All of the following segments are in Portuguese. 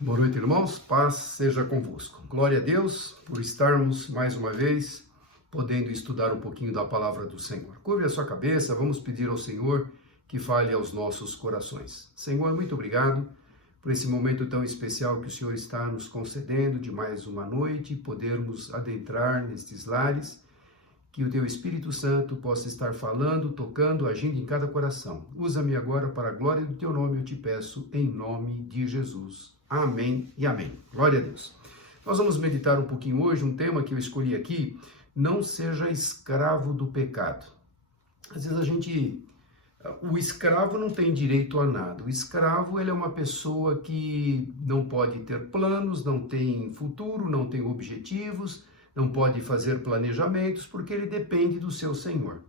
Boa noite, irmãos. Paz seja convosco. Glória a Deus por estarmos mais uma vez podendo estudar um pouquinho da palavra do Senhor. Curve a sua cabeça, vamos pedir ao Senhor que fale aos nossos corações. Senhor, muito obrigado por esse momento tão especial que o Senhor está nos concedendo de mais uma noite, podermos adentrar nestes lares, que o Teu Espírito Santo possa estar falando, tocando, agindo em cada coração. Usa-me agora para a glória do Teu nome, eu te peço, em nome de Jesus. Amém e amém. Glória a Deus. Nós vamos meditar um pouquinho hoje, um tema que eu escolhi aqui, não seja escravo do pecado. Às vezes o escravo não tem direito a nada. O escravo, ele é uma pessoa que não pode ter planos, não tem futuro, não tem objetivos, não pode fazer planejamentos, porque ele depende do seu Senhor.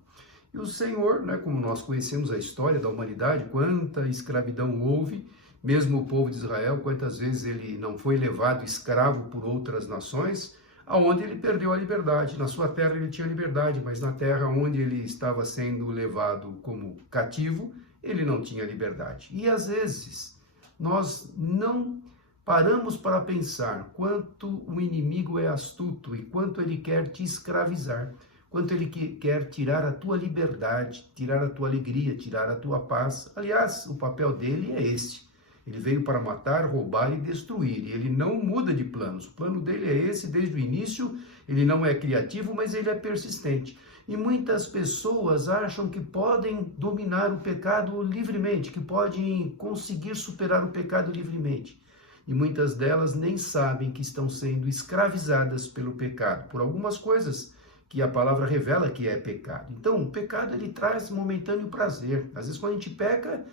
E o Senhor, como nós conhecemos a história da humanidade, quanta escravidão houve, mesmo o povo de Israel, quantas vezes ele não foi levado escravo por outras nações, aonde ele perdeu a liberdade. Na sua terra ele tinha liberdade, mas na terra onde ele estava sendo levado como cativo, ele não tinha liberdade. E às vezes nós não paramos para pensar quanto o inimigo é astuto e quanto ele quer te escravizar, quanto ele quer tirar a tua liberdade, tirar a tua alegria, tirar a tua paz. Aliás, o papel dele é este. Ele veio para matar, roubar e destruir, e ele não muda de planos. O plano dele é esse desde o início. Ele não é criativo, mas ele é persistente. E muitas pessoas acham que podem dominar o pecado livremente, que podem conseguir superar o pecado livremente. E muitas delas nem sabem que estão sendo escravizadas pelo pecado, por algumas coisas que a palavra revela que é pecado. Então, o pecado ele traz momentâneo prazer. Às vezes quando a gente peca,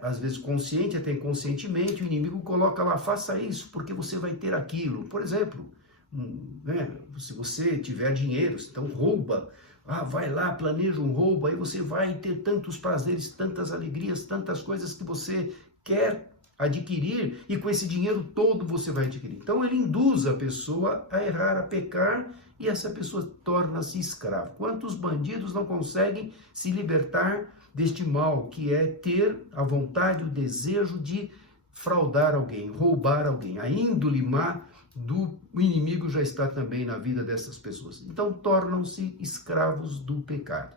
às vezes consciente, até inconscientemente, o inimigo coloca lá, faça isso, porque você vai ter aquilo. Por exemplo, se você tiver dinheiro, então rouba, vai lá, planeja um roubo, aí você vai ter tantos prazeres, tantas alegrias, tantas coisas que você quer adquirir, e com esse dinheiro todo você vai adquirir. Então ele induz a pessoa a errar, a pecar, e essa pessoa torna-se escrava. Quantos bandidos não conseguem se libertar deste mal, que é ter a vontade, o desejo de fraudar alguém, roubar alguém? A índole má do inimigo já está também na vida dessas pessoas. Então tornam-se escravos do pecado.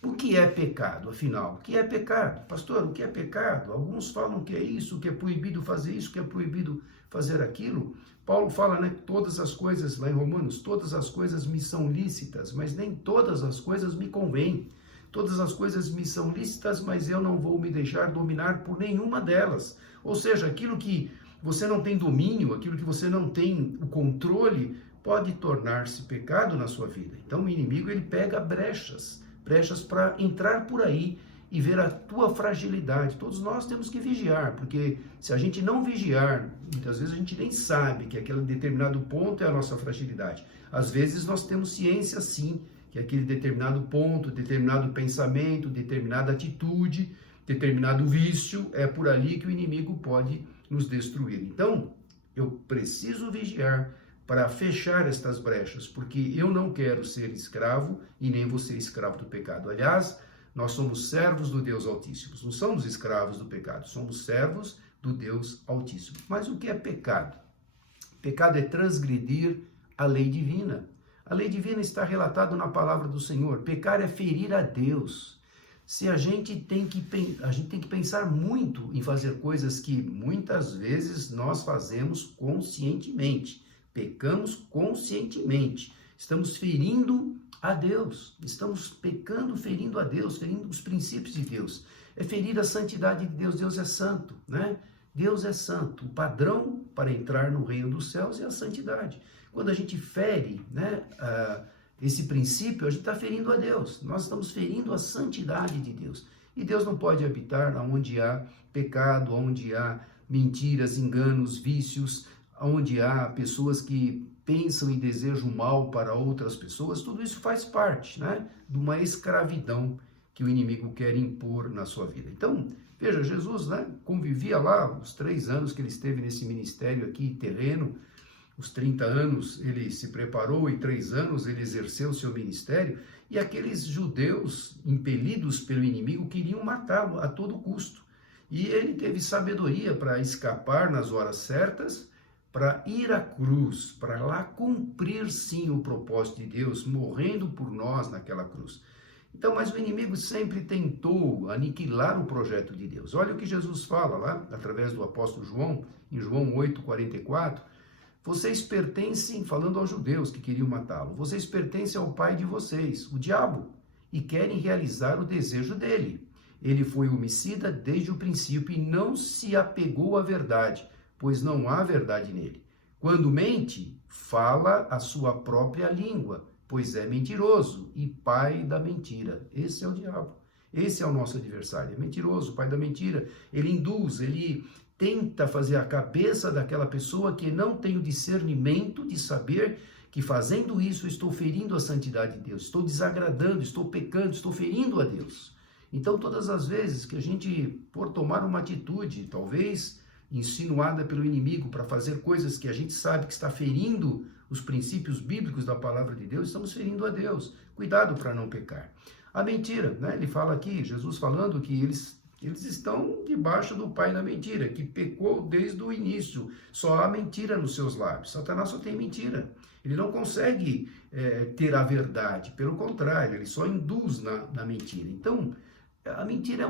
O que é pecado, afinal? O que é pecado? Pastor, o que é pecado? Alguns falam que é isso, que é proibido fazer isso, que é proibido fazer aquilo. Paulo fala, todas as coisas, lá em Romanos, todas as coisas me são lícitas, mas nem todas as coisas me convêm. Todas as coisas me são lícitas, mas eu não vou me deixar dominar por nenhuma delas. Ou seja, aquilo que você não tem domínio, aquilo que você não tem o controle, pode tornar-se pecado na sua vida. Então o inimigo ele pega brechas para entrar por aí e ver a tua fragilidade. Todos nós temos que vigiar, porque se a gente não vigiar, muitas vezes a gente nem sabe que aquele determinado ponto é a nossa fragilidade. Às vezes nós temos ciência sim, que aquele determinado ponto, determinado pensamento, determinada atitude, determinado vício, é por ali que o inimigo pode nos destruir. Então, eu preciso vigiar para fechar estas brechas, porque eu não quero ser escravo e nem vou ser escravo do pecado. Aliás, nós somos servos do Deus Altíssimo, não somos escravos do pecado, somos servos do Deus Altíssimo. Mas o que é pecado? Pecado é transgredir a lei divina. A lei divina está relatada na palavra do Senhor. Pecar é ferir a Deus. A gente tem que pensar muito em fazer coisas que muitas vezes nós fazemos conscientemente. Pecamos conscientemente, estamos ferindo a Deus, estamos pecando, ferindo a Deus, ferindo os princípios de Deus, é ferir a santidade de Deus. Deus é santo, Deus é santo, o padrão para entrar no reino dos céus é a santidade. Quando a gente fere, esse princípio, a gente está ferindo a Deus, nós estamos ferindo a santidade de Deus, e Deus não pode habitar onde há pecado, onde há mentiras, enganos, vícios, onde há pessoas que pensam e desejam mal para outras pessoas. Tudo isso faz parte, de uma escravidão que o inimigo quer impor na sua vida. Então, veja, Jesus, convivia lá os 3 anos que ele esteve nesse ministério aqui terreno, os 30 anos ele se preparou e 3 anos ele exerceu o seu ministério, e aqueles judeus impelidos pelo inimigo queriam matá-lo a todo custo. E ele teve sabedoria para escapar nas horas certas, para ir à cruz, para lá cumprir sim o propósito de Deus, morrendo por nós naquela cruz. Então, mas o inimigo sempre tentou aniquilar o projeto de Deus. Olha o que Jesus fala lá, através do apóstolo João, em João 8,44. Vocês pertencem, falando aos judeus que queriam matá-lo, vocês pertencem ao pai de vocês, o diabo, e querem realizar o desejo dele. Ele foi homicida desde o princípio e não se apegou à verdade, pois não há verdade nele. Quando mente, fala a sua própria língua, pois é mentiroso e pai da mentira. Esse é o diabo. Esse é o nosso adversário. É mentiroso, pai da mentira. Ele induz, ele tenta fazer a cabeça daquela pessoa que não tem o discernimento de saber que fazendo isso estou ferindo a santidade de Deus, estou desagradando, estou pecando, estou ferindo a Deus. Então, todas as vezes que a gente for tomar uma atitude, talvez insinuada pelo inimigo para fazer coisas que a gente sabe que está ferindo os princípios bíblicos da palavra de Deus, estamos ferindo a Deus. Cuidado para não pecar. A mentira, né? Ele fala aqui, Jesus falando que eles estão debaixo do pai da mentira, que pecou desde o início. Só há mentira nos seus lábios. Satanás só tem mentira. Ele não consegue ter a verdade. Pelo contrário, ele só induz na mentira. Então, a mentira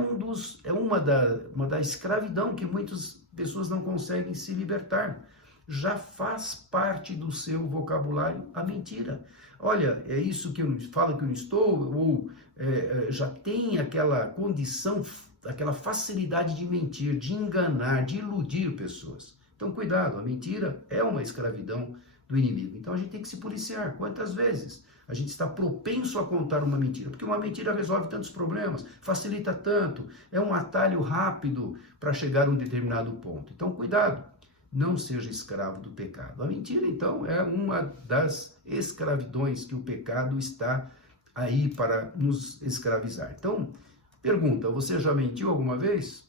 é uma da escravidão que muitas pessoas não conseguem se libertar. Já faz parte do seu vocabulário a mentira. Olha, é isso que eu falo que eu estou, ou já tem aquela condição, aquela facilidade de mentir, de enganar, de iludir pessoas. Então, cuidado, a mentira é uma escravidão do inimigo. Então, a gente tem que se policiar. Quantas vezes a gente está propenso a contar uma mentira? Porque uma mentira resolve tantos problemas, facilita tanto, é um atalho rápido para chegar a um determinado ponto. Então, cuidado, não seja escravo do pecado. A mentira, então, é uma das escravidões que o pecado está aí para nos escravizar. Então, pergunta, você já mentiu alguma vez?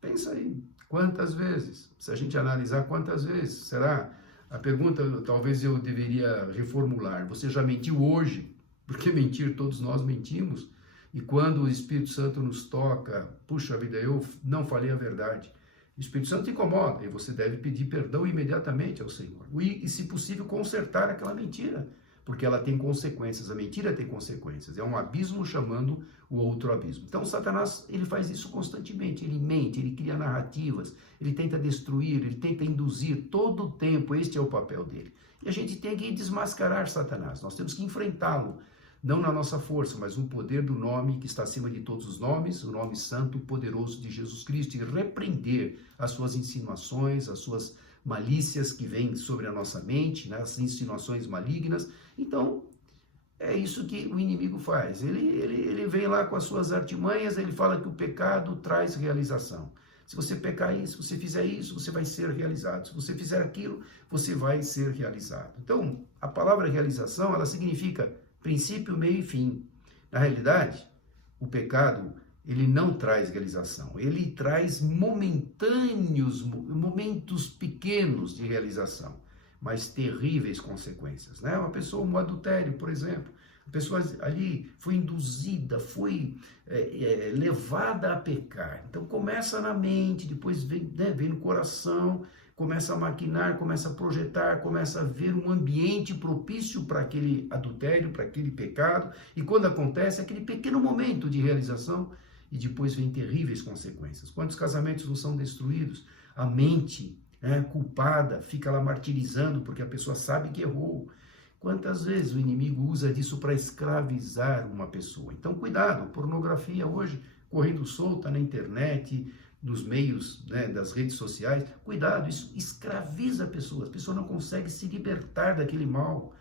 Pensa aí, quantas vezes? Se a gente analisar quantas vezes, será? A pergunta talvez eu deveria reformular. Você já mentiu hoje? Porque mentir, todos nós mentimos. E quando o Espírito Santo nos toca, puxa vida, eu não falei a verdade. O Espírito Santo te incomoda e você deve pedir perdão imediatamente ao Senhor. E se possível, consertar aquela mentira, porque ela tem consequências. A mentira tem consequências. É um abismo chamando o outro abismo. Então, Satanás, ele faz isso constantemente. Ele mente, ele cria narrativas, ele tenta destruir, ele tenta induzir todo o tempo. Este é o papel dele. E a gente tem que desmascarar Satanás. Nós temos que enfrentá-lo, não na nossa força, mas no poder do nome que está acima de todos os nomes, o nome santo, poderoso de Jesus Cristo, e repreender as suas insinuações, as suas malícias que vêm sobre a nossa mente, né, as insinuações malignas. Então, é isso que o inimigo faz. Ele vem lá com as suas artimanhas, ele fala que o pecado traz realização. Se você pecar isso, se você fizer isso, você vai ser realizado. Se você fizer aquilo, você vai ser realizado. Então, a palavra realização, ela significa princípio, meio e fim. Na realidade, o pecado, ele não traz realização. Ele traz momentos pequenos de realização, mas terríveis consequências, né? Uma pessoa, um adultério, por exemplo, a pessoa ali foi induzida, foi levada a pecar. Então começa na mente, depois vem no coração, começa a maquinar, começa a projetar, começa a ver um ambiente propício para aquele adultério, para aquele pecado, e quando acontece aquele pequeno momento de realização, e depois vem terríveis consequências. Quantos casamentos não são destruídos? A mente culpada fica lá martirizando porque a pessoa sabe que errou. Quantas vezes o inimigo usa disso para escravizar uma pessoa? Então, cuidado, pornografia hoje correndo solta na internet, nos meios das redes sociais. Cuidado, isso escraviza a pessoa não consegue se libertar daquele mal.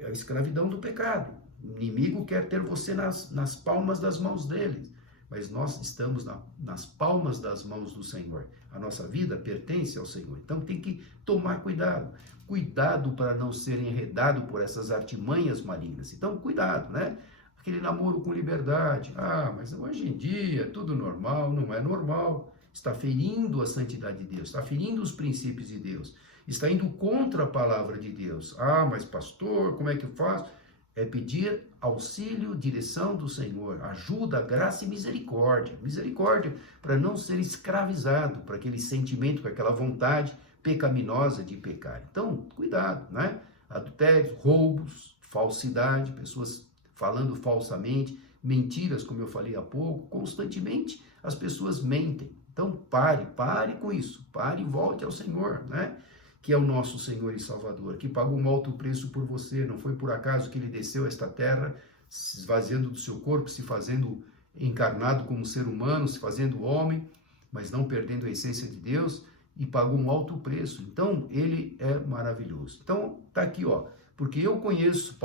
É a escravidão do pecado. O inimigo quer ter você nas palmas das mãos dele. Mas nós estamos nas palmas das mãos do Senhor. A nossa vida pertence ao Senhor. Então tem que tomar cuidado. Cuidado para não ser enredado por essas artimanhas malignas. Então cuidado, né? Aquele namoro com liberdade. Mas hoje em dia tudo normal. Não é normal. Está ferindo a santidade de Deus. Está ferindo os princípios de Deus. Está indo contra a palavra de Deus. Mas pastor, como é que eu faço? é pedir auxílio, direção do Senhor, ajuda, graça e misericórdia. Misericórdia para não ser escravizado por aquele sentimento, com aquela vontade pecaminosa de pecar. Então, cuidado, né? Adultérios, roubos, falsidade, pessoas falando falsamente, mentiras, como eu falei há pouco, constantemente as pessoas mentem. Então, pare com isso, pare e volte ao Senhor, né? Que é o nosso Senhor e Salvador, que pagou um alto preço por você. Não foi por acaso que ele desceu a esta terra, se esvaziando do seu corpo, se fazendo encarnado como ser humano, se fazendo homem, mas não perdendo a essência de Deus, e pagou um alto preço. Então, ele é maravilhoso. Então, tá aqui, ó, porque eu conheço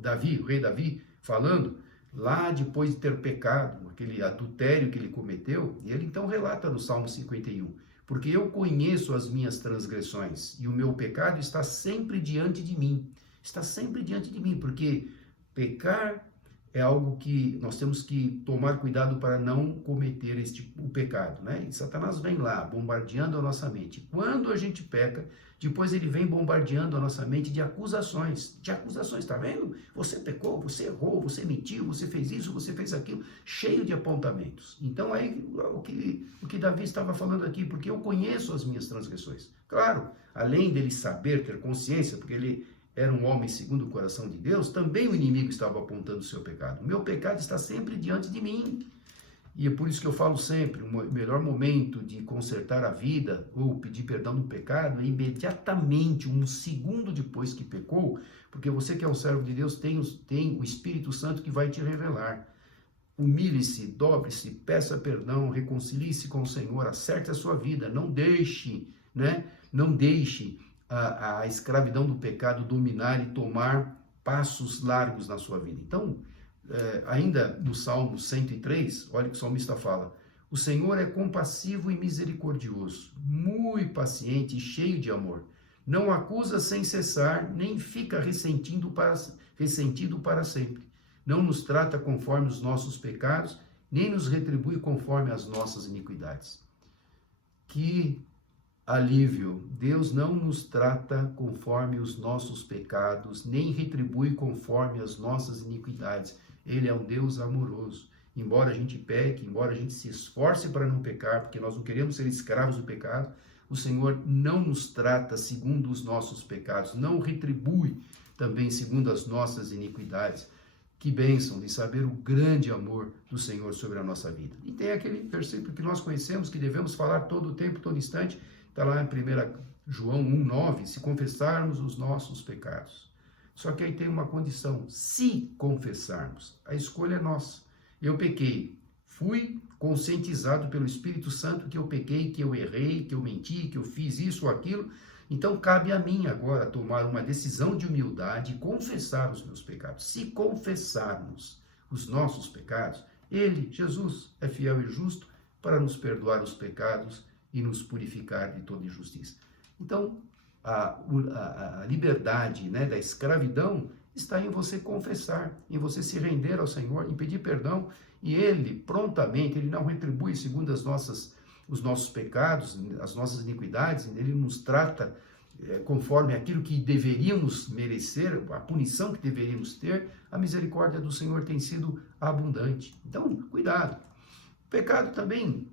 Davi, o rei Davi, falando, lá depois de ter pecado, aquele adultério que ele cometeu, e ele então relata no Salmo 51, porque eu conheço as minhas transgressões, e o meu pecado está sempre diante de mim, porque pecar é algo que nós temos que tomar cuidado para não cometer o pecado, né? E Satanás vem lá, bombardeando a nossa mente. Quando a gente peca, depois ele vem bombardeando a nossa mente de acusações, tá vendo? Você pecou, você errou, você mentiu, você fez isso, você fez aquilo, cheio de apontamentos. Então aí, o que Davi estava falando aqui, porque eu conheço as minhas transgressões. Claro, além dele saber, ter consciência, porque ele era um homem segundo o coração de Deus, também o inimigo estava apontando o seu pecado. O meu pecado está sempre diante de mim. E é por isso que eu falo sempre, o melhor momento de consertar a vida ou pedir perdão do pecado é imediatamente, um segundo depois que pecou, porque você que é um servo de Deus tem o Espírito Santo que vai te revelar. Humilhe-se, dobre-se, peça perdão, reconcilie-se com o Senhor, acerte a sua vida, não deixe a escravidão do pecado dominar e tomar passos largos na sua vida. Então, ainda no Salmo 103, olha o que o salmista fala: o Senhor é compassivo e misericordioso, muito paciente e cheio de amor. Não acusa sem cessar, nem fica ressentido para sempre. Não nos trata conforme os nossos pecados, nem nos retribui conforme as nossas iniquidades. Que alívio! Deus não nos trata conforme os nossos pecados, nem retribui conforme as nossas iniquidades. Ele é um Deus amoroso. Embora a gente peque, embora a gente se esforce para não pecar, porque nós não queremos ser escravos do pecado, o Senhor não nos trata segundo os nossos pecados, não retribui também segundo as nossas iniquidades. Que bênção de saber o grande amor do Senhor sobre a nossa vida. E tem aquele versículo que nós conhecemos, que devemos falar todo o tempo, todo instante, está lá em 1 João 1,9, se confessarmos os nossos pecados. Só que aí tem uma condição, se confessarmos, a escolha é nossa. Eu pequei, fui conscientizado pelo Espírito Santo que eu pequei, que eu errei, que eu menti, que eu fiz isso ou aquilo, então cabe a mim agora tomar uma decisão de humildade e confessar os meus pecados. Se confessarmos os nossos pecados, Ele, Jesus, é fiel e justo para nos perdoar os pecados e nos purificar de toda injustiça. Então, a liberdade, né, da escravidão está em você confessar, em você se render ao Senhor, em pedir perdão, e Ele prontamente, Ele não retribui segundo os nossos pecados, as nossas iniquidades, Ele nos trata conforme aquilo que deveríamos merecer, a punição que deveríamos ter. A misericórdia do Senhor tem sido abundante. Então, cuidado. O pecado também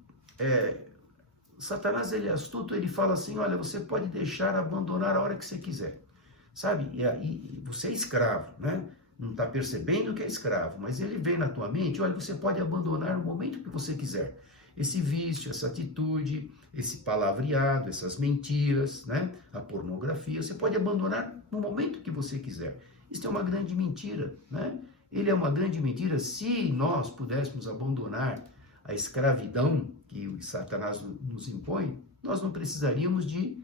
Satanás, ele é astuto, ele fala assim: olha, você pode deixar abandonar a hora que você quiser, sabe? E você é escravo, né? Não está percebendo que é escravo, mas ele vem na tua mente: olha, você pode abandonar no momento que você quiser. Esse vício, essa atitude, esse palavreado, essas mentiras, né? A pornografia, você pode abandonar no momento que você quiser. Isso é uma grande mentira, né? Ele é uma grande mentira. Se nós pudéssemos abandonar a escravidão que o Satanás nos impõe, nós não precisaríamos de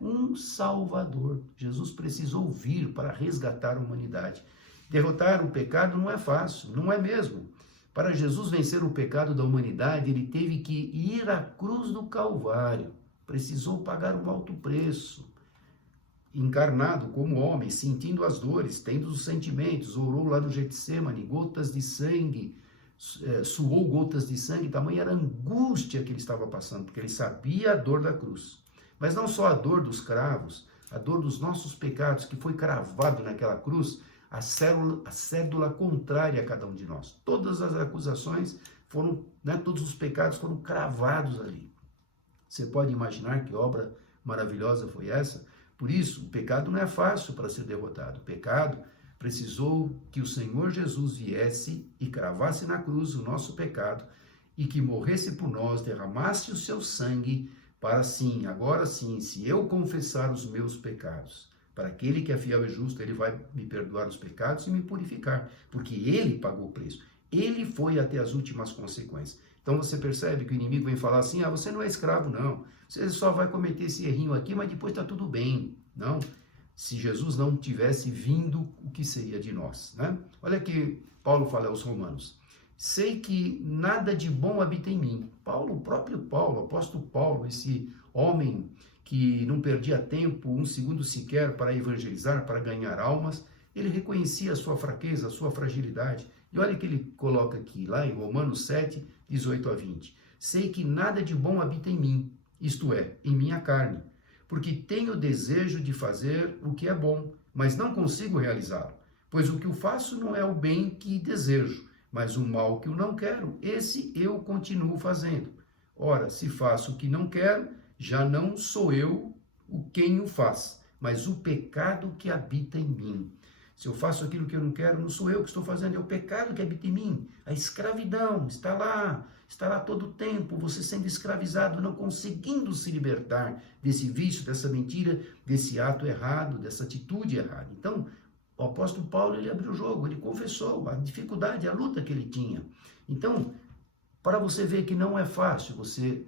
um Salvador. Jesus precisou vir para resgatar a humanidade. Derrotar o pecado não é fácil, não é mesmo. Para Jesus vencer o pecado da humanidade, ele teve que ir à cruz do Calvário. Precisou pagar um alto preço. Encarnado como homem, sentindo as dores, tendo os sentimentos, orou lá no Getsêmani, gotas de sangue, suou gotas de sangue, tamanha era a angústia que ele estava passando, porque ele sabia a dor da cruz. Mas não só a dor dos cravos, a dor dos nossos pecados, que foi cravado naquela cruz, a cédula contrária a cada um de nós. Todas as acusações foram, todos os pecados foram cravados ali. Você pode imaginar que obra maravilhosa foi essa? Por isso, o pecado não é fácil para ser derrotado. O pecado precisou que o Senhor Jesus viesse e cravasse na cruz o nosso pecado e que morresse por nós, derramasse o seu sangue para sim, agora sim, se eu confessar os meus pecados, para aquele que é fiel e justo, ele vai me perdoar os pecados e me purificar, porque ele pagou o preço. Ele foi até as últimas consequências. Então você percebe que o inimigo vem falar assim, você não é escravo não, você só vai cometer esse errinho aqui, mas depois está tudo bem. Não, se Jesus não tivesse vindo, o que seria de nós, né? Olha que Paulo fala aos Romanos, sei que nada de bom habita em mim. O próprio Paulo, o apóstolo Paulo, esse homem que não perdia tempo, um segundo sequer, para evangelizar, para ganhar almas, ele reconhecia a sua fraqueza, a sua fragilidade. E olha que ele coloca aqui, lá em Romanos 7, 18 a 20. Sei que nada de bom habita em mim, isto é, em minha carne, porque tenho desejo de fazer o que é bom, mas não consigo realizá-lo. Pois o que eu faço não é o bem que desejo, mas o mal que eu não quero, esse eu continuo fazendo. Ora, se faço o que não quero, já não sou eu quem o faz, mas o pecado que habita em mim. Se eu faço aquilo que eu não quero, não sou eu que estou fazendo, é o pecado que habita em mim. A escravidão está lá todo o tempo, você sendo escravizado, não conseguindo se libertar desse vício, dessa mentira, desse ato errado, dessa atitude errada. Então, o apóstolo Paulo, ele abriu o jogo, ele confessou a dificuldade, a luta que ele tinha. Então, para você ver que não é fácil você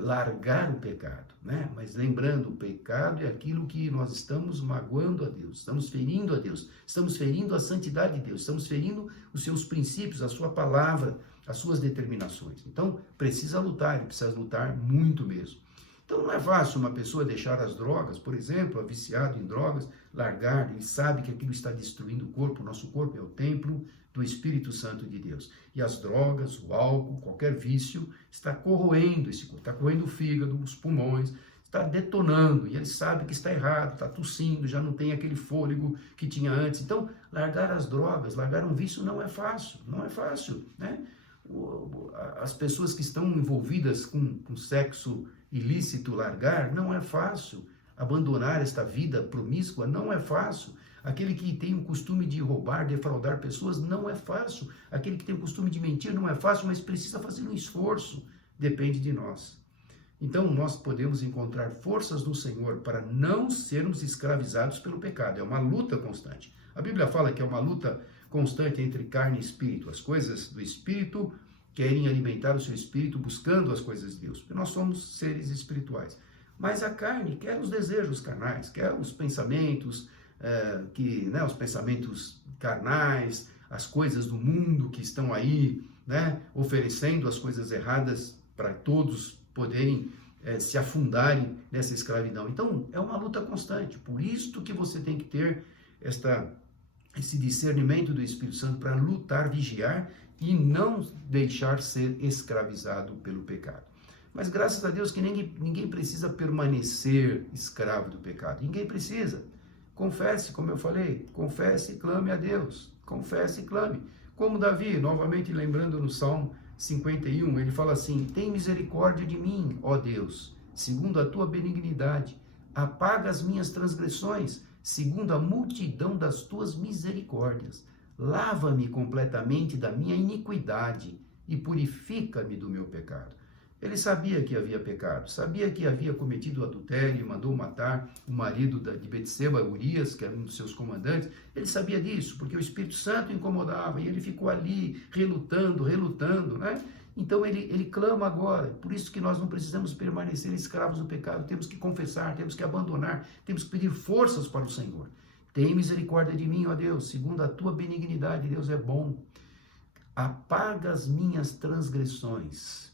largar o pecado, né? Mas lembrando, o pecado é aquilo que nós estamos magoando a Deus, estamos ferindo a Deus, estamos ferindo a santidade de Deus, estamos ferindo os seus princípios, a sua palavra, as suas determinações. Então, precisa lutar, e precisa lutar muito mesmo. Então, não é fácil uma pessoa deixar as drogas, por exemplo, viciado em drogas, largar, ele sabe que aquilo está destruindo o corpo, o nosso corpo é o templo do Espírito Santo de Deus. E as drogas, o álcool, qualquer vício, está corroendo esse corpo, está corroendo o fígado, os pulmões, está detonando, e ele sabe que está errado, está tossindo, já não tem aquele fôlego que tinha antes. Então, largar as drogas, largar um vício não é fácil, né? As pessoas que estão envolvidas com sexo ilícito, largar, não é fácil. Abandonar esta vida promíscua não é fácil. Aquele que tem o costume de roubar, defraudar pessoas, não é fácil. Aquele que tem o costume de mentir, não é fácil, mas precisa fazer um esforço. Depende de nós. Então, nós podemos encontrar forças no Senhor para não sermos escravizados pelo pecado. É uma luta constante. A Bíblia fala que é uma luta constante entre carne e espírito. As coisas do espírito querem alimentar o seu espírito buscando as coisas de Deus. Porque nós somos seres espirituais. Mas a carne quer os desejos carnais, quer os pensamentos, os pensamentos carnais, as coisas do mundo que estão aí, né, oferecendo as coisas erradas para todos poderem se afundarem nessa escravidão. Então, é uma luta constante. Por isso que você tem que ter esse discernimento do Espírito Santo para lutar, vigiar e não deixar ser escravizado pelo pecado. Mas graças a Deus que ninguém precisa permanecer escravo do pecado. Ninguém precisa. Confesse, como eu falei, confesse e clame a Deus. Confesse e clame. Como Davi, novamente lembrando no Salmo 51, ele fala assim, tem misericórdia de mim, ó Deus, segundo a tua benignidade. Apaga as minhas transgressões, segundo a multidão das tuas misericórdias. Lava-me completamente da minha iniquidade e purifica-me do meu pecado. Ele sabia que havia pecado, sabia que havia cometido adultério e mandou matar o marido de Betseba, Urias, que era um dos seus comandantes. Ele sabia disso, porque o Espírito Santo incomodava e ele ficou ali relutando, né? Então ele clama agora, por isso que nós não precisamos permanecer escravos do pecado, temos que confessar, temos que abandonar, temos que pedir forças para o Senhor. Tem misericórdia de mim, ó Deus, segundo a tua benignidade, Deus é bom. Apaga as minhas transgressões,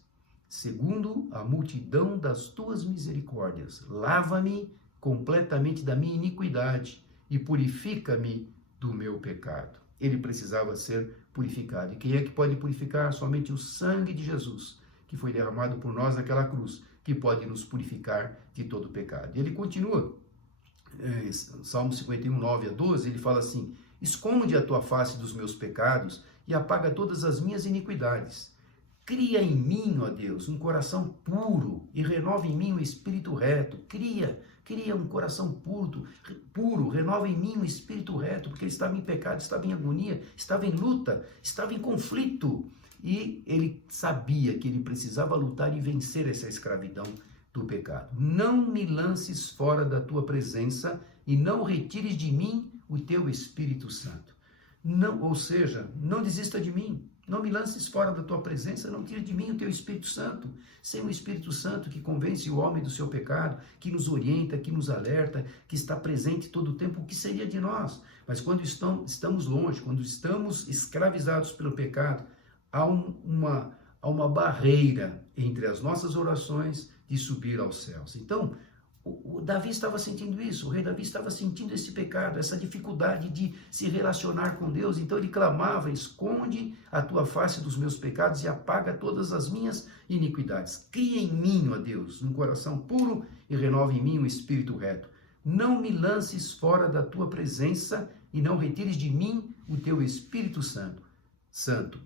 segundo a multidão das tuas misericórdias. Lava-me completamente da minha iniquidade e purifica-me do meu pecado. Ele precisava ser purificado. E quem é que pode purificar? Somente o sangue de Jesus, que foi derramado por nós naquela cruz, que pode nos purificar de todo pecado. E ele continua Salmo 51, 9 a 12, ele fala assim: esconde a tua face dos meus pecados e apaga todas as minhas iniquidades. Cria em mim, ó Deus, um coração puro e renova em mim um espírito reto. Cria um coração puro, renova em mim um espírito reto, porque ele estava em pecado, estava em agonia, estava em luta, estava em conflito. E ele sabia que ele precisava lutar e vencer essa escravidão do pecado. Não me lances fora da tua presença e não retires de mim o teu Espírito Santo. Não, ou seja, não desista de mim. Não me lances fora da tua presença, não tire de mim o teu Espírito Santo. Sem o Espírito Santo que convence o homem do seu pecado, que nos orienta, que nos alerta, que está presente todo o tempo, o que seria de nós? Mas quando estamos longe, quando estamos escravizados pelo pecado, há uma barreira entre as nossas orações de subir aos céus. Então, o Davi estava sentindo isso, o rei Davi estava sentindo esse pecado, essa dificuldade de se relacionar com Deus. Então ele clamava: esconde a tua face dos meus pecados e apaga todas as minhas iniquidades. Cria em mim, ó Deus, um coração puro e renova em mim um espírito reto. Não me lances fora da tua presença e não retires de mim o teu Espírito Santo.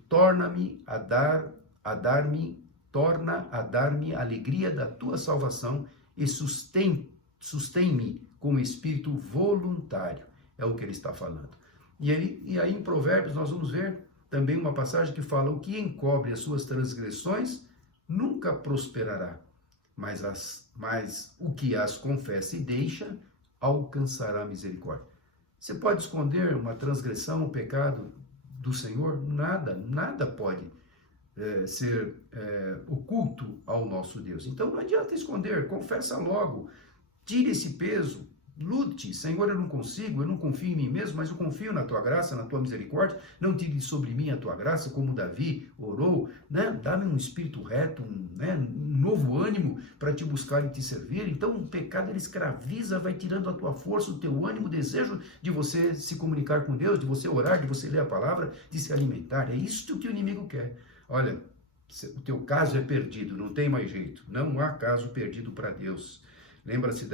Torna-me a dar-me a alegria da tua salvação e sustém-me com o espírito voluntário. É o que ele está falando. E aí em Provérbios nós vamos ver também uma passagem que fala: o que encobre as suas transgressões nunca prosperará, mas o que as confessa e deixa alcançará misericórdia. Você pode esconder uma transgressão, um pecado do Senhor? Nada pode ser oculto ao nosso Deus. Então não adianta esconder, confessa logo, tire esse peso, lute. Senhor, eu não consigo, eu não confio em mim mesmo, mas eu confio na tua graça, na tua misericórdia. Não tire sobre mim a tua graça, como Davi orou, né? Dá-me um espírito reto, um novo ânimo para te buscar e te servir. Então o pecado, ele escraviza, vai tirando a tua força, o teu ânimo, o desejo de você se comunicar com Deus, de você orar, de você ler a palavra, de se alimentar. É isso que o inimigo quer. Olha, o teu caso é perdido, não tem mais jeito. Não há caso perdido para Deus. Lembre-se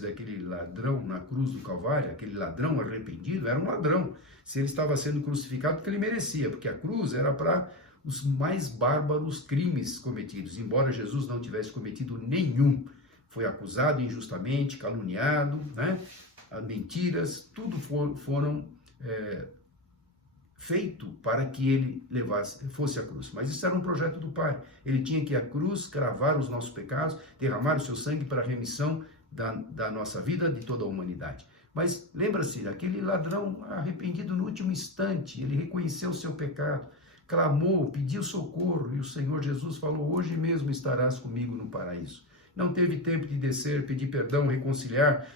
daquele ladrão na cruz do Calvário, aquele ladrão arrependido, era um ladrão. Se ele estava sendo crucificado, porque ele merecia, porque a cruz era para os mais bárbaros crimes cometidos, embora Jesus não tivesse cometido nenhum. Foi acusado injustamente, caluniado, né? Mentiras, tudo foram feito para que ele fosse a cruz. Mas isso era um projeto do Pai. Ele tinha que ir à cruz, cravar os nossos pecados, derramar o seu sangue para a remissão da nossa vida, de toda a humanidade. Mas lembra-se, aquele ladrão arrependido no último instante, ele reconheceu o seu pecado, clamou, pediu socorro, e o Senhor Jesus falou: hoje mesmo estarás comigo no paraíso. Não teve tempo de descer, pedir perdão, reconciliar,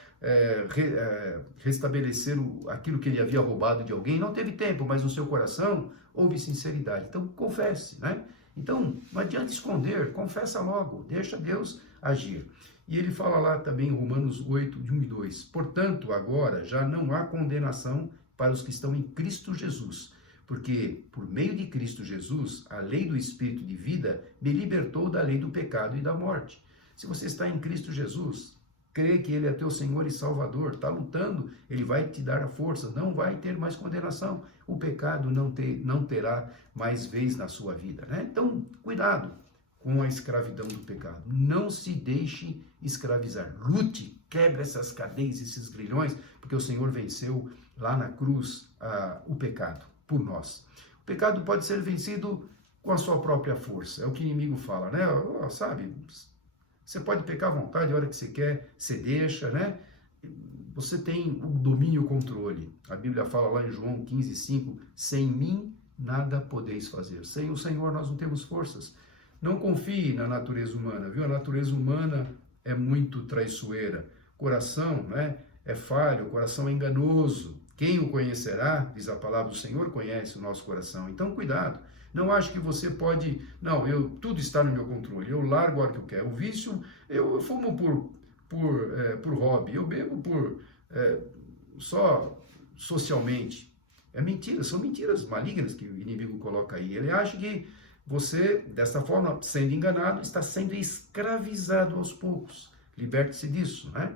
restabelecer aquilo que ele havia roubado de alguém. Não teve tempo, mas no seu coração houve sinceridade. Então confesse, né? Então não adianta esconder, confessa logo, deixa Deus agir. E ele fala lá também em Romanos 8, de 1 e 2: portanto, agora já não há condenação para os que estão em Cristo Jesus, porque por meio de Cristo Jesus, a lei do Espírito de vida me libertou da lei do pecado e da morte. Se você está em Cristo Jesus, crê que Ele é teu Senhor e Salvador, está lutando, Ele vai te dar a força, não vai ter mais condenação, o pecado não terá mais vez na sua vida, né? Então, cuidado com a escravidão do pecado, não se deixe escravizar, lute, quebre essas cadeias, esses grilhões, porque o Senhor venceu lá na cruz o pecado por nós. O pecado pode ser vencido com a sua própria força, é o que o inimigo fala, né? Sabe, você pode pecar à vontade, a hora que você quer, você deixa, né? Você tem o domínio e o controle. A Bíblia fala lá em João 15:5, sem mim nada podeis fazer. Sem o Senhor nós não temos forças. Não confie na natureza humana, viu? A natureza humana é muito traiçoeira. O coração, né, é falho, o coração é enganoso. Quem o conhecerá, diz a palavra do Senhor, conhece o nosso coração. Então, cuidado. Não acho que você pode, tudo está no meu controle, eu largo a hora que eu quero. O vício, eu fumo por hobby, eu bebo só socialmente. É mentira, são mentiras malignas que o inimigo coloca aí. Ele acha que você, dessa forma, sendo enganado, está sendo escravizado aos poucos. Liberte-se disso, né?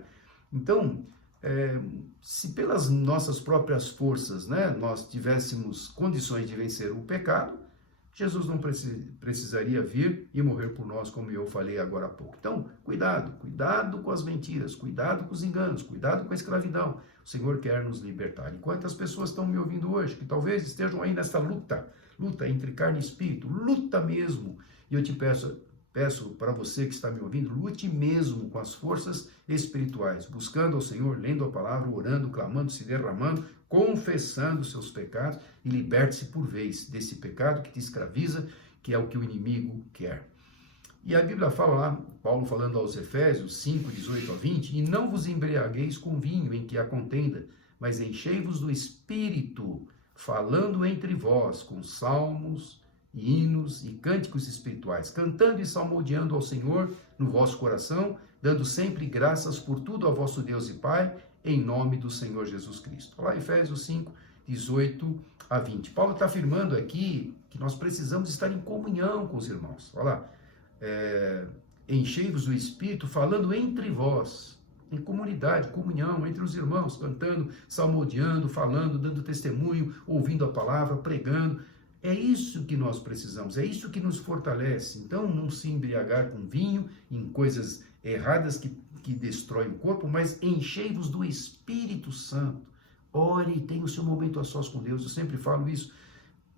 Então, Se pelas nossas próprias forças, né, nós tivéssemos condições de vencer o pecado, Jesus não precisaria vir e morrer por nós, como eu falei agora há pouco. Então, cuidado com as mentiras, cuidado com os enganos, cuidado com a escravidão. O Senhor quer nos libertar. E quantas pessoas estão me ouvindo hoje, que talvez estejam aí nessa luta entre carne e espírito, luta mesmo. E eu te peço para você que está me ouvindo, lute mesmo com as forças espirituais, buscando ao Senhor, lendo a palavra, orando, clamando, se derramando, confessando seus pecados e liberte-se por vez desse pecado que te escraviza, que é o que o inimigo quer. E a Bíblia fala lá, Paulo falando aos Efésios 5, 18 a 20, e não vos embriagueis com vinho em que há contenda, mas enchei-vos do Espírito, falando entre vós com salmos, hinos e cânticos espirituais, cantando e salmodiando ao Senhor no vosso coração, dando sempre graças por tudo ao vosso Deus e Pai, em nome do Senhor Jesus Cristo. Olha lá, Efésios 5, 18 a 20. Paulo está afirmando aqui que nós precisamos estar em comunhão com os irmãos. Olha lá, enchei-vos do Espírito, falando entre vós, em comunidade, comunhão, entre os irmãos, cantando, salmodiando, falando, dando testemunho, ouvindo a palavra, pregando. É isso que nós precisamos, é isso que nos fortalece. Então, não se embriagar com vinho, em coisas erradas que destroem o corpo, mas enchei-vos do Espírito Santo. Ore, tenha o seu momento a sós com Deus. Eu sempre falo isso.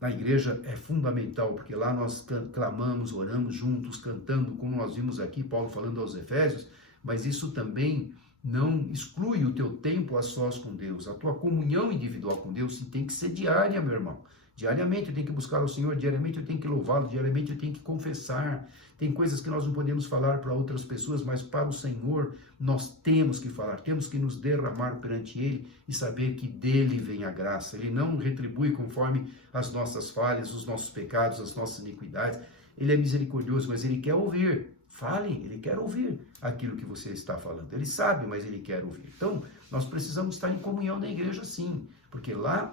Na igreja é fundamental, porque lá nós clamamos, oramos juntos, cantando, como nós vimos aqui, Paulo falando aos Efésios, mas isso também não exclui o teu tempo a sós com Deus. A tua comunhão individual com Deus tem que ser diária, meu irmão. Diariamente eu tenho que buscar o Senhor, diariamente eu tenho que louvá-lo, diariamente eu tenho que confessar. Tem coisas que nós não podemos falar para outras pessoas, mas para o Senhor nós temos que falar, temos que nos derramar perante Ele e saber que dele vem a graça. Ele não retribui conforme as nossas falhas, os nossos pecados, as nossas iniquidades. Ele é misericordioso, mas Ele quer ouvir. Fale, Ele quer ouvir aquilo que você está falando. Ele sabe, mas Ele quer ouvir. Então, nós precisamos estar em comunhão na igreja, sim, porque lá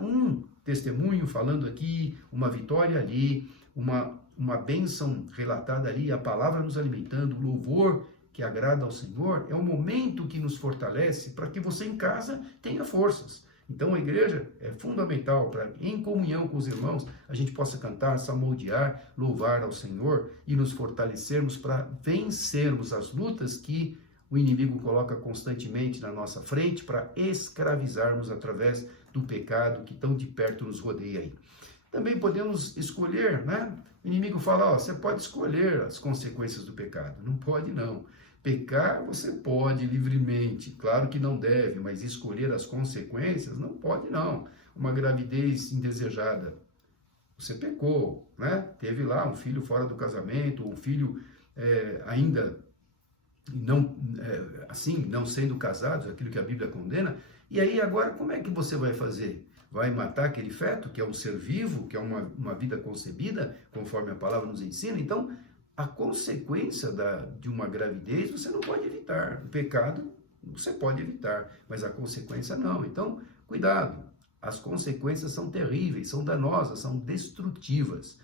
testemunho falando aqui, uma vitória ali, uma bênção relatada ali, a palavra nos alimentando, o louvor que agrada ao Senhor, é um momento que nos fortalece para que você em casa tenha forças. Então a igreja é fundamental para, em comunhão com os irmãos, a gente possa cantar, salmodiar, louvar ao Senhor e nos fortalecermos para vencermos as lutas que o inimigo coloca constantemente na nossa frente para escravizarmos através do pecado que tão de perto nos rodeia aí. Também podemos escolher, né? O inimigo fala, você pode escolher as consequências do pecado. Não pode, não. Pecar você pode livremente, claro que não deve, mas escolher as consequências não pode, não. Uma gravidez indesejada, você pecou, né? Teve lá um filho fora do casamento, um filho ainda não sendo casados, aquilo que a Bíblia condena. E aí agora como é que você vai fazer? Vai matar aquele feto, que é um ser vivo, que é uma vida concebida, conforme a palavra nos ensina? Então, a consequência de uma gravidez você não pode evitar. O pecado você pode evitar, mas a consequência não. Então, cuidado. As consequências são terríveis, são danosas, são destrutivas.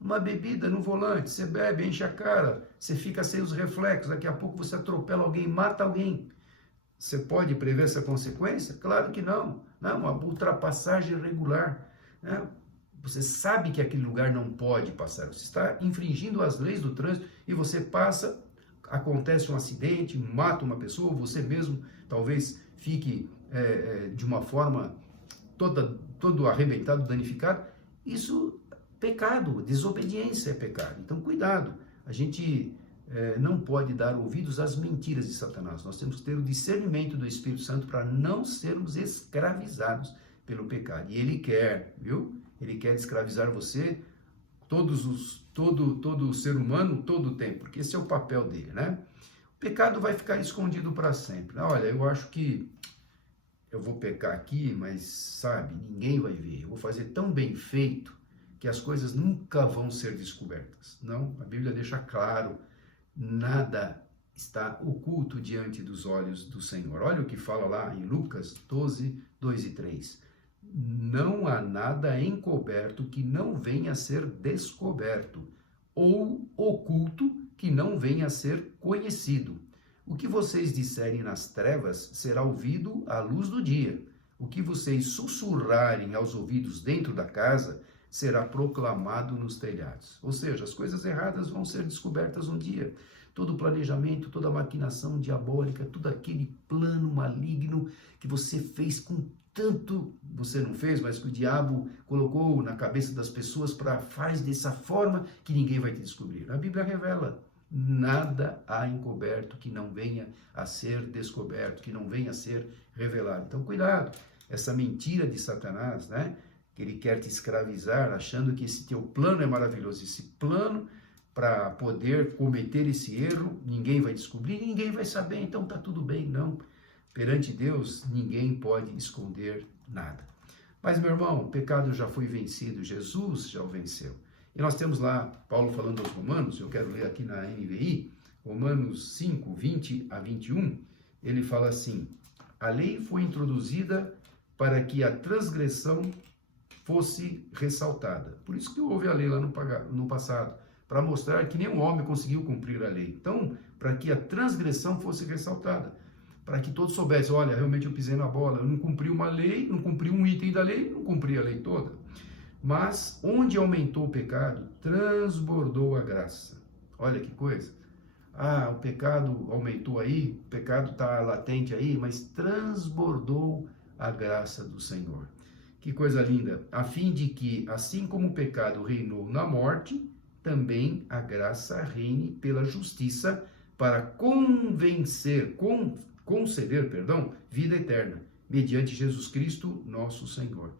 Uma bebida no volante, você bebe, enche a cara, você fica sem os reflexos, daqui a pouco você atropela alguém, mata alguém. Você pode prever essa consequência? Claro que não. Não, uma ultrapassagem irregular, né? Você sabe que aquele lugar não pode passar, você está infringindo as leis do trânsito e você passa, acontece um acidente, mata uma pessoa, você mesmo talvez fique de uma forma todo arrebentado, danificado. Isso é pecado, desobediência é pecado. Então cuidado, a gente não pode dar ouvidos às mentiras de Satanás. Nós temos que ter o discernimento do Espírito Santo para não sermos escravizados pelo pecado. E Ele quer, viu? Ele quer escravizar você, todo ser humano, todo o tempo, porque esse é o papel dele, né? O pecado vai ficar escondido para sempre. Olha, eu acho que eu vou pecar aqui, mas, sabe, ninguém vai ver. Eu vou fazer tão bem feito que as coisas nunca vão ser descobertas. Não, a Bíblia deixa claro, nada está oculto diante dos olhos do Senhor. Olha o que fala lá em Lucas 12, 2 e 3. Não há nada encoberto que não venha a ser descoberto, ou oculto que não venha a ser conhecido. O que vocês disserem nas trevas será ouvido à luz do dia. O que vocês sussurrarem aos ouvidos dentro da casa será proclamado nos telhados. Ou seja, as coisas erradas vão ser descobertas um dia. Todo o planejamento, toda a maquinação diabólica, todo aquele plano maligno que você fez com tanto, você não fez, mas que o diabo colocou na cabeça das pessoas para faz dessa forma que ninguém vai te descobrir. A Bíblia revela, nada há encoberto que não venha a ser descoberto, que não venha a ser revelado. Então, cuidado, essa mentira de Satanás, né? Que ele quer te escravizar, achando que esse teu plano é maravilhoso, esse plano para poder cometer esse erro, ninguém vai descobrir, ninguém vai saber, então tá tudo bem. Não, perante Deus, ninguém pode esconder nada. Mas, meu irmão, o pecado já foi vencido, Jesus já o venceu. E nós temos lá, Paulo falando aos Romanos, eu quero ler aqui na NVI, Romanos 5, 20 a 21, ele fala assim: a lei foi introduzida para que a transgressão fosse ressaltada. Por isso que houve a lei lá no passado, para mostrar que nenhum homem conseguiu cumprir a lei. Então, para que a transgressão fosse ressaltada, para que todos soubessem, olha, realmente eu pisei na bola, eu não cumpri uma lei, não cumpri um item da lei, não cumpri a lei toda. Mas, onde aumentou o pecado, transbordou a graça. Olha que coisa. Ah, o pecado aumentou aí, o pecado está latente aí, mas transbordou a graça do Senhor. Que coisa linda. A fim de que, assim como o pecado reinou na morte, também a graça reine pela justiça para conceder, vida eterna, mediante Jesus Cristo, nosso Senhor.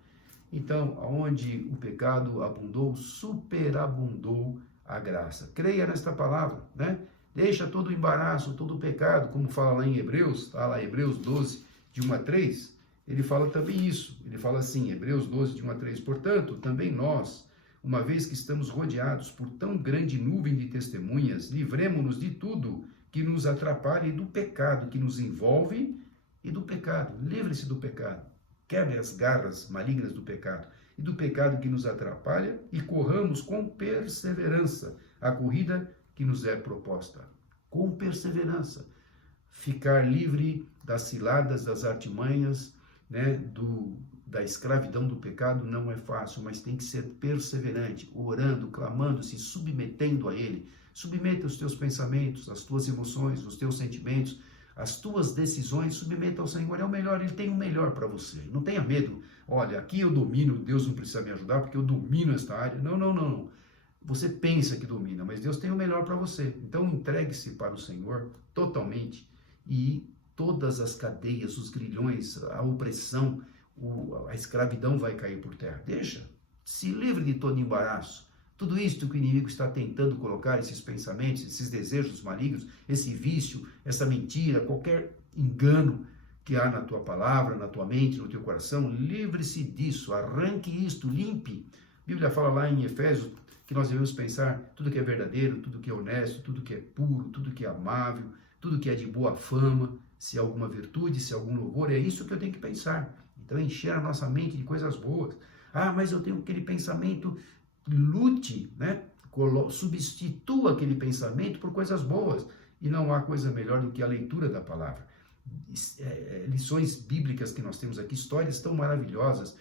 Então, aonde o pecado abundou, superabundou a graça. Creia nesta palavra, né? Deixa todo o embaraço, todo o pecado, como fala lá em Hebreus, está lá Hebreus 12, de 1 a 3, ele fala também isso. Ele fala assim, Hebreus 12, de 1 a 3, portanto, também nós, uma vez que estamos rodeados por tão grande nuvem de testemunhas, livremo-nos de tudo que nos atrapalhe, e do pecado que nos envolve e do pecado. Livre-se do pecado. Quebre as garras malignas do pecado e do pecado que nos atrapalha e corramos com perseverança a corrida que nos é proposta. Com perseverança. Ficar livre das ciladas, das artimanhas, né, da escravidão do pecado não é fácil, mas tem que ser perseverante, orando, clamando, se submetendo a Ele. Submeta os teus pensamentos, as tuas emoções, os teus sentimentos, as tuas decisões, submeta ao Senhor, é o melhor, Ele tem o melhor para você. Não tenha medo, olha, aqui eu domino, Deus não precisa me ajudar porque eu domino esta área. Não. Você pensa que domina, mas Deus tem o melhor para você. Então entregue-se para o Senhor totalmente e todas as cadeias, os grilhões, a opressão, a escravidão vai cair por terra. Deixa, se livre de todo embaraço. Tudo isso que o inimigo está tentando colocar, esses pensamentos, esses desejos malignos, esse vício, essa mentira, qualquer engano que há na tua palavra, na tua mente, no teu coração, livre-se disso, arranque isto, limpe. A Bíblia fala lá em Efésios que nós devemos pensar tudo que é verdadeiro, tudo que é honesto, tudo que é puro, tudo que é amável, tudo que é de boa fama, se há alguma virtude, se há algum louvor, é isso que eu tenho que pensar. Então, encher a nossa mente de coisas boas. Ah, mas eu tenho aquele pensamento, lute, né? Substitua aquele pensamento por coisas boas. E não há coisa melhor do que a leitura da palavra. Lições bíblicas que nós temos aqui, histórias tão maravilhosas,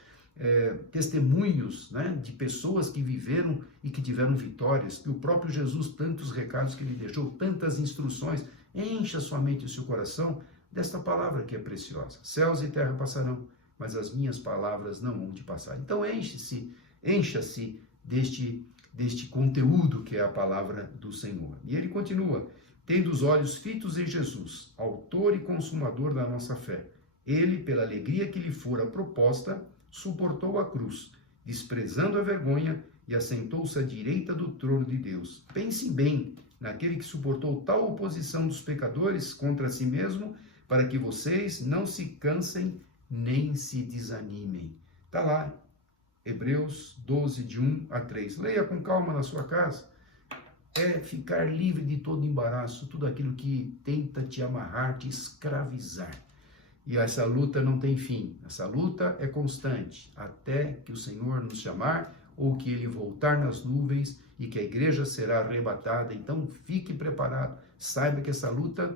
testemunhos, né, de pessoas que viveram e que tiveram vitórias, que o próprio Jesus, tantos recados que ele deixou, tantas instruções, encha sua mente e o seu coração desta palavra que é preciosa. Céus e terra passarão, mas as minhas palavras não vão te passar. Então encha-se deste conteúdo que é a palavra do Senhor. E ele continua, tendo os olhos fitos em Jesus, autor e consumador da nossa fé. Ele, pela alegria que lhe fora proposta, suportou a cruz, desprezando a vergonha, e assentou-se à direita do trono de Deus. Pense bem naquele que suportou tal oposição dos pecadores contra si mesmo, para que vocês não se cansem nem se desanimem. Está lá, Hebreus 12, de 1 a 3. Leia com calma na sua casa. É ficar livre de todo embaraço, tudo aquilo que tenta te amarrar, te escravizar. E essa luta não tem fim. Essa luta é constante, até que o Senhor nos chamar, ou que Ele voltar nas nuvens e que a igreja será arrebatada. Então, fique preparado. Saiba que essa luta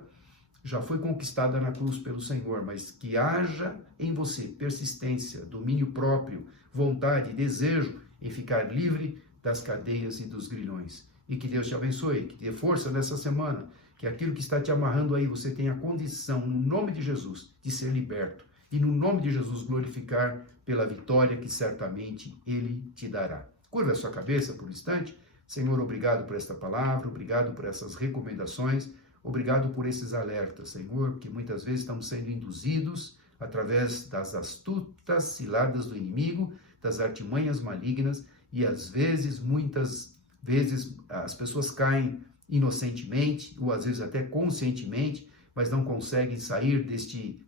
já foi conquistada na cruz pelo Senhor, mas que haja em você persistência, domínio próprio, vontade, desejo em ficar livre das cadeias e dos grilhões. E que Deus te abençoe, que dê força nessa semana, que aquilo que está te amarrando aí, você tenha condição, no nome de Jesus, de ser liberto. E no nome de Jesus glorificar pela vitória que certamente Ele te dará. Curva a sua cabeça por um instante. Senhor, obrigado por esta palavra, obrigado por essas recomendações, obrigado por esses alertas, Senhor, porque muitas vezes estamos sendo induzidos através das astutas ciladas do inimigo, das artimanhas malignas, e às vezes, muitas vezes, as pessoas caem inocentemente, ou às vezes até conscientemente, mas não conseguem sair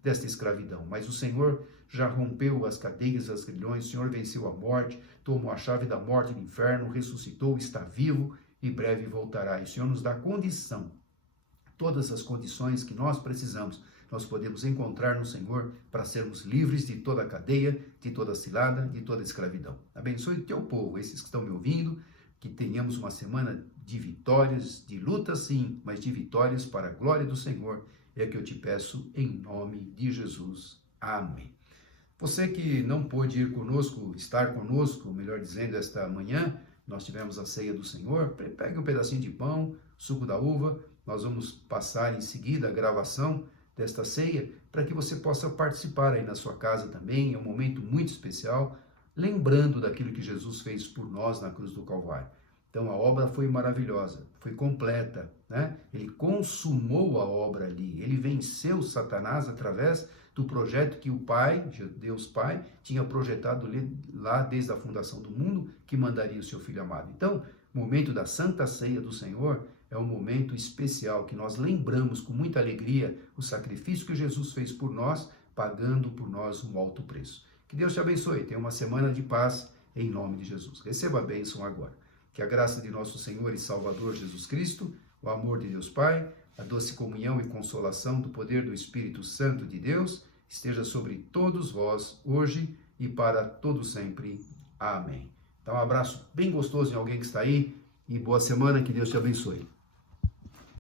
desta escravidão. Mas o Senhor já rompeu as cadeias, as grilhões, o Senhor venceu a morte, tomou a chave da morte e do inferno, ressuscitou, está vivo e breve voltará. E o Senhor nos dá condição, todas as condições que nós precisamos, nós podemos encontrar no Senhor para sermos livres de toda a cadeia, de toda a cilada, de toda a escravidão. Abençoe o teu povo, esses que estão me ouvindo, que tenhamos uma semana de vitórias, de luta sim, mas de vitórias para a glória do Senhor. É que eu te peço em nome de Jesus. Amém. Você que não pôde ir conosco, estar conosco, melhor dizendo, esta manhã, nós tivemos a ceia do Senhor, pegue um pedacinho de pão, suco da uva, nós vamos passar em seguida a gravação desta ceia, para que você possa participar aí na sua casa também, é um momento muito especial, lembrando daquilo que Jesus fez por nós na cruz do Calvário. Então a obra foi maravilhosa, foi completa, né? Ele consumou a obra ali, ele venceu Satanás através do projeto que o Pai, Deus Pai, tinha projetado lá desde a fundação do mundo, que mandaria o seu Filho amado. Então, o momento da Santa Ceia do Senhor é um momento especial, que nós lembramos com muita alegria o sacrifício que Jesus fez por nós, pagando por nós um alto preço. Que Deus te abençoe, tenha uma semana de paz, em nome de Jesus. Receba a bênção agora. Que a graça de nosso Senhor e Salvador Jesus Cristo, o amor de Deus Pai, a doce comunhão e consolação do poder do Espírito Santo de Deus esteja sobre todos vós, hoje e para todo sempre. Amém. Então, um abraço bem gostoso em alguém que está aí e boa semana, que Deus te abençoe.